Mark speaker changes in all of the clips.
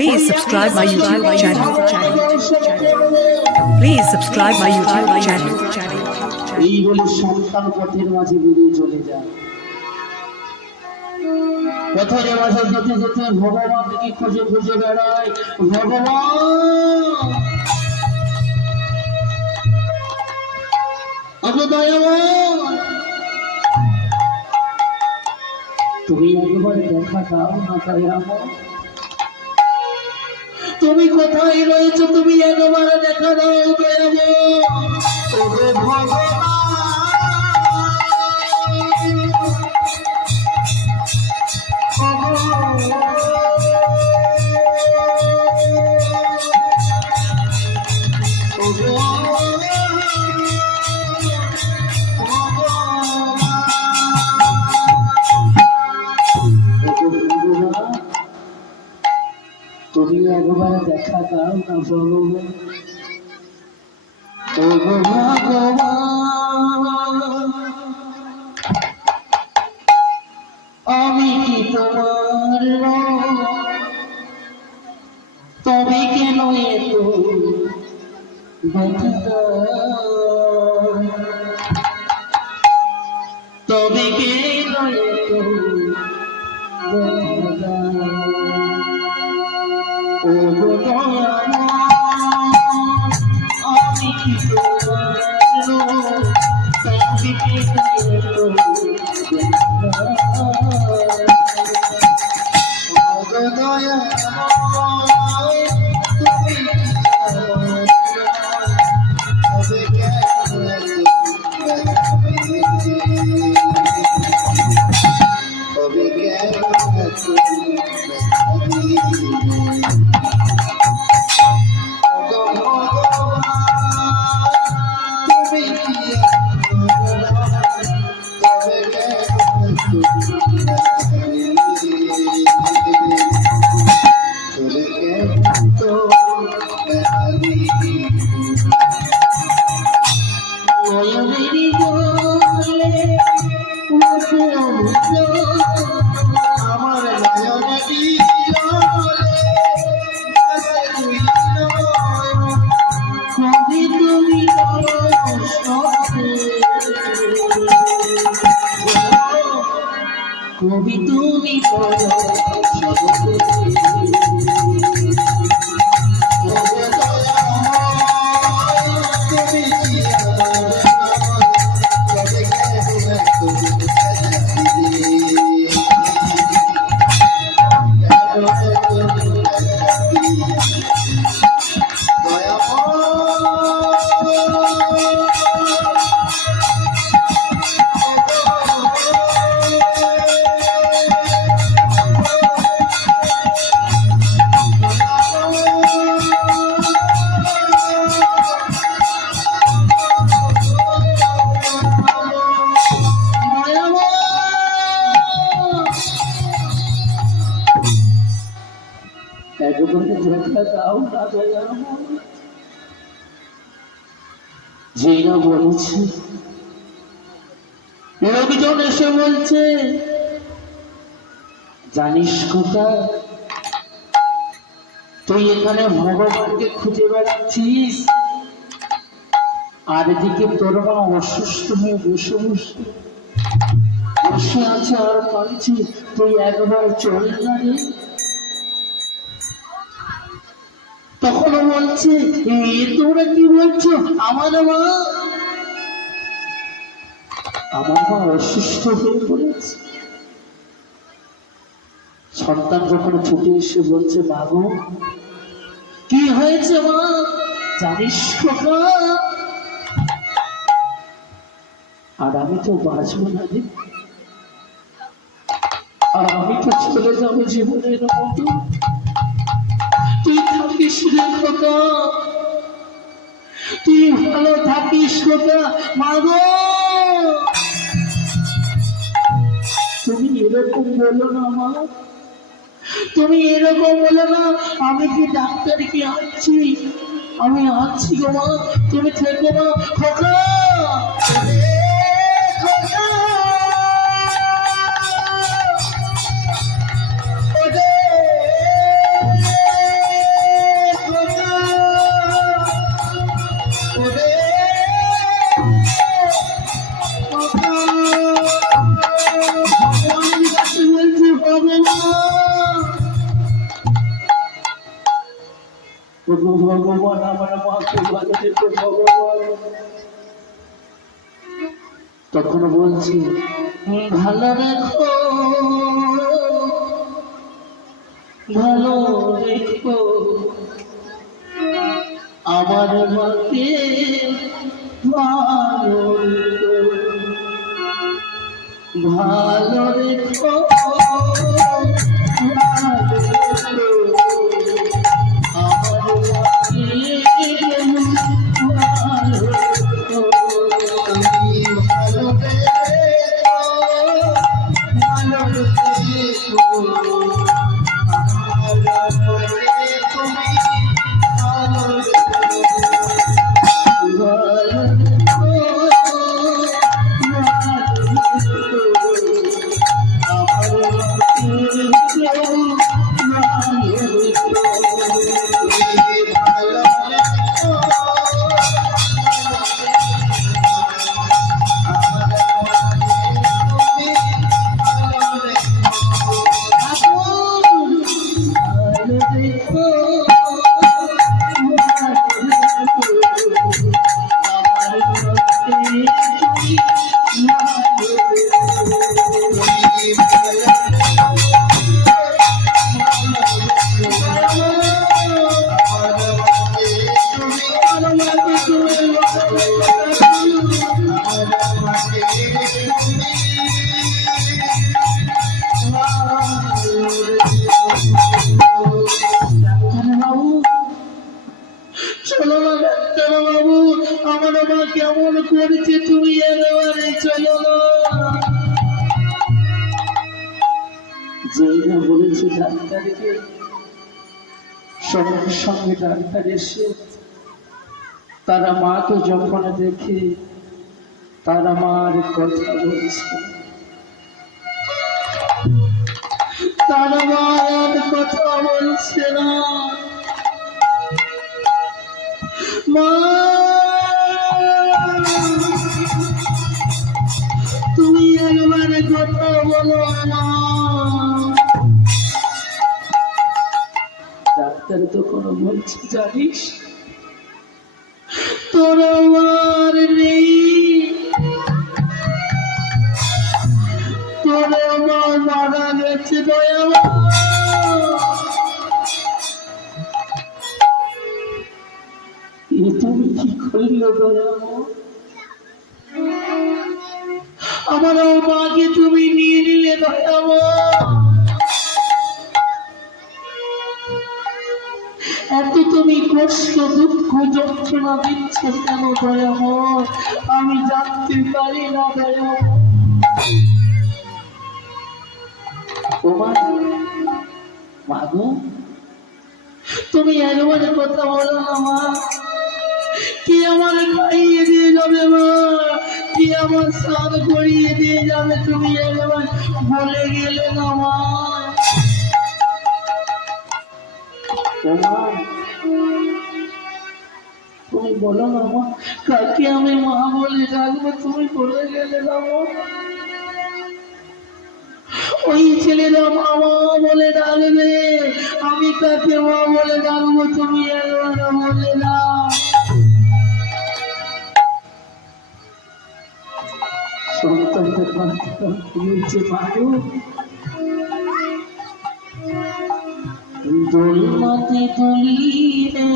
Speaker 1: Please subscribe my YouTube channel. Please subscribe my YouTube channel.
Speaker 2: এই বলে সন্তান পথের মাঝে বেরিয়ে চলে যায়। পথের মাঝে যেতে যেতে ভগবানকে খুঁজে খুঁজে বেড়ায়? ভগবান! আমি দয়াবান! তুমি একবার দেখা দাও না দয়াবান। তুমি কোথায় রয়েছো? তুমি একবার দেখা দাও দয়াবান ভগবান তুমি একবার দেখা দাও না ভগবান ও আমি কি তোমার তবে কেন এত ব্যথা? আমি কি যেটা বলেছে, লোকজন এসে বলছে, জানিস কথা? তুই এখানে ভগবানকে খুঁজে বেড়াচ্ছিস? আর এদিকে তোর মা অসুস্থ হয়ে বসে বসে বসে আছে আর কাঁদছে তুই একবার চল না বলছে তোমরা কি বলছো? আমার মা আমার মা অসুস্থ হয়ে পড়েছে। সন্তান যখন ছুটে এসে বলছে বাবু কি হয়েছে মা? জানিস আর আমি তো বাঁচবো না রে। আর আমি তো চলে যাব জীবনের মতো। থাকিস রে তুই ভালো থাকিস খোকা। মাগো তুমি এরকম বলো না, মা। তুমি এরকম বলো না, আমি কি ডাক্তারকে আছি আমি আছি গো, মা। তুমি থেকো, মা। খোকা। তখন বলছি "হুম, ভালো রেখো ভালো রেখো। আমার মাকে ভালো ভালো রেখো। যেই না বলেছে ডাক্তারকে সঙ্গে সঙ্গে ডাক্তার এসে তারা মাকে যখন দেখে, তারা মার কথা বলছে। তারা মায়ের কথা বলছে না। মা! তুমি একবারে কথা বলো মা ডাক্তার তো কোনো বলছে জানিস? তোর আমার নেই। তোর আমার মারা গেছে তুমি কি করল আমার মাকে তুমি নিয়ে নিলে দয়াময় এত তুমি কষ্ট দুঃখ যন্ত্রণা দিচ্ছ কেন দয়াময়? আমি জানতে পারি না দয়াময়। তুমি একবারে কথা বলো না মা। কি আমার খাইয়ে দিয়ে যাবে মা? কি আমার স্নান করিয়ে দিয়ে যাবে তুমি একবার বলে গেলে না মা। ও মা, তুমি বলো না কাকে আমি মা বলে ডাকবো তুমি বলে গেলে না ওই ছেলেরা মা মা বলে ডাকবে আমি কাকে মা বলে ডাকবো তুমি বলে না সন্তানদের বাচ্চা বলছে মারু দোলনাতে দুলিয়ে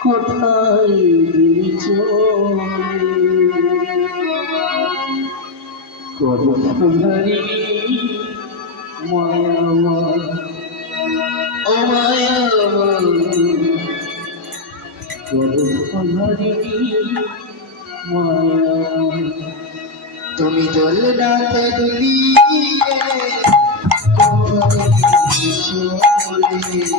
Speaker 2: কোথায় দিলি কবি মায়া ও মায়া মায়া
Speaker 3: তুমি দোলনাতে দুলিয়ে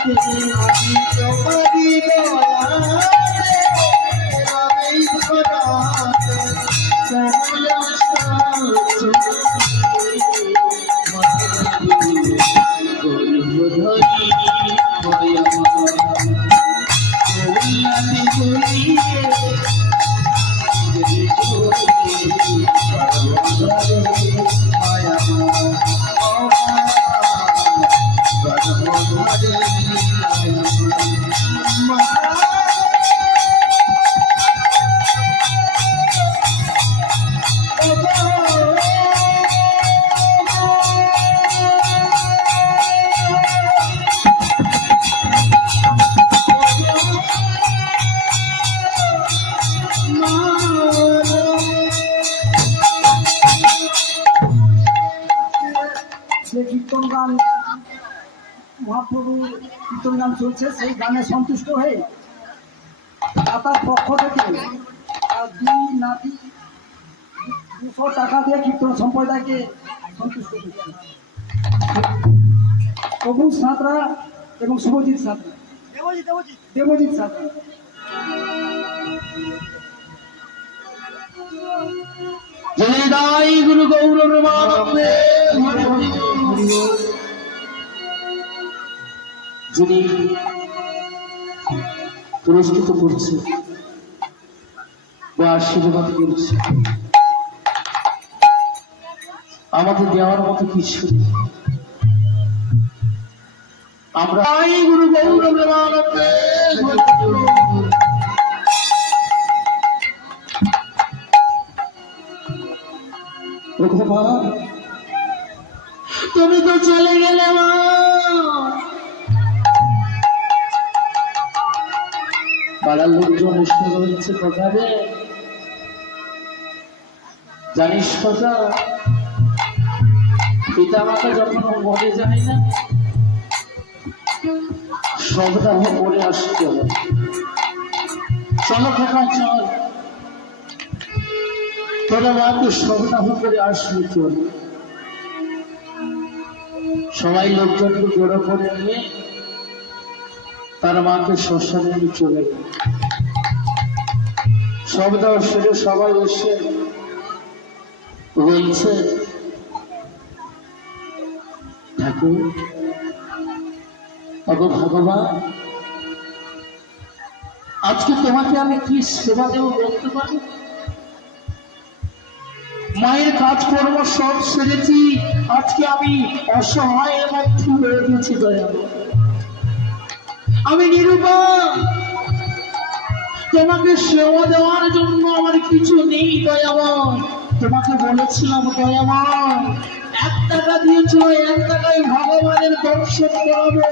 Speaker 2: ঘোরাতে
Speaker 3: তোমারি
Speaker 4: গান মহাপ্রভু কীর্তন গান চলছে সেই গানে সন্তুষ্ট হয়ে দাতার পক্ষ থেকে আর দুই নাতি দুশো টাকা দিয়ে কীর্তন সম্প্রদায়কে সন্তুষ্ট করছে। প্রভু সাঁতরা এবং শুভজিৎ সাঁতরা। দেবজিৎ সাঁতরা।
Speaker 2: জয়দাই গুরু গৌরবানন্দে যিনি পুরস্কৃত করছে বা আশীর্বাদ করছে। আমাদের দেওয়ার মতো কিছু আমরা তুমি তো চলে গেলে মা পাড়ার লোকজন এসে রয়েছে কোথাবে জানিস কথা? পিতা মাতা যখন মরে যায় না সবটা করে আসতে হবে। চলো খোকা চল তোরা মাকে সবটাহ করে আসবি চল। সবাই লোকজনকে জড়ো করে নিয়ে তার মাকে শ্মশানে নিয়ে চলে সবটা সেরে সবাই এসে বলছে, ঠাকুর, অগো ভগবান, আজকে তোমাকে আমি কি সেবা দেবো বলতে পারি? মায়ের কাজ কাজকর্ম সব সেরেছি, আজকে আমি অসহায় মধ্যে হয়ে গেছি দয়া আমি নিরুপম তোমাকে সেবা দেওয়ার জন্য আমার কিছু নেই, দয়াবান। তোমাকে বলেছিলাম, দয়াবান, এক টাকা দিয়েছ, এক টাকায় ভগবানের দর্শন করাবো।